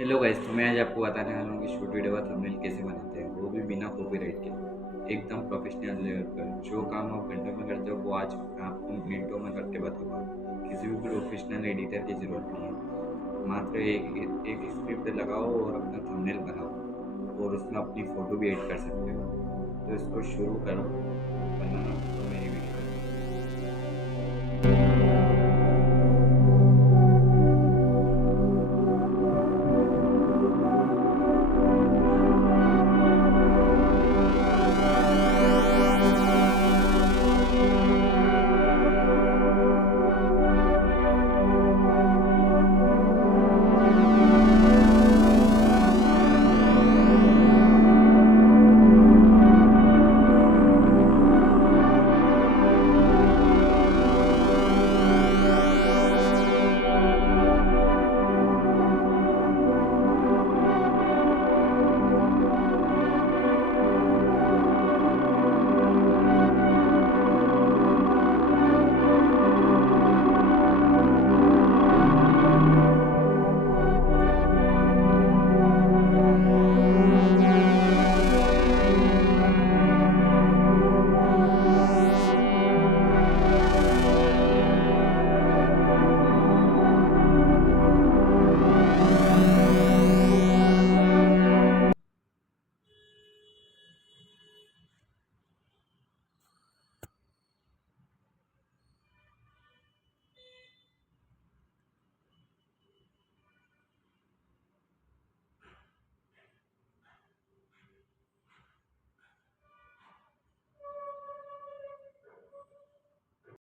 Hello guys, तो मैं आज आपको बताने वाला हूँ कि शॉर्ट वीडियो का थंबनेल कैसे बनाते हैं, वो भी बिना कॉपीराइट के। एकदम प्रोफेशनल लेवल पर। जो काम आप घंटों में करते हो वो आज मैं आपको मिनटों में करके बताऊंगा। किसी भी प्रोफेशनल एडिटर की ज़रूरत नहीं है। मात्र एक स्क्रिप्ट लगाओ और अपना थंबनेल बनाओ, और उसमें अपनी फ़ोटो भी ऐड कर सकते हो। तो इसको शुरू करो बनाना, तो मेरी वीडियो।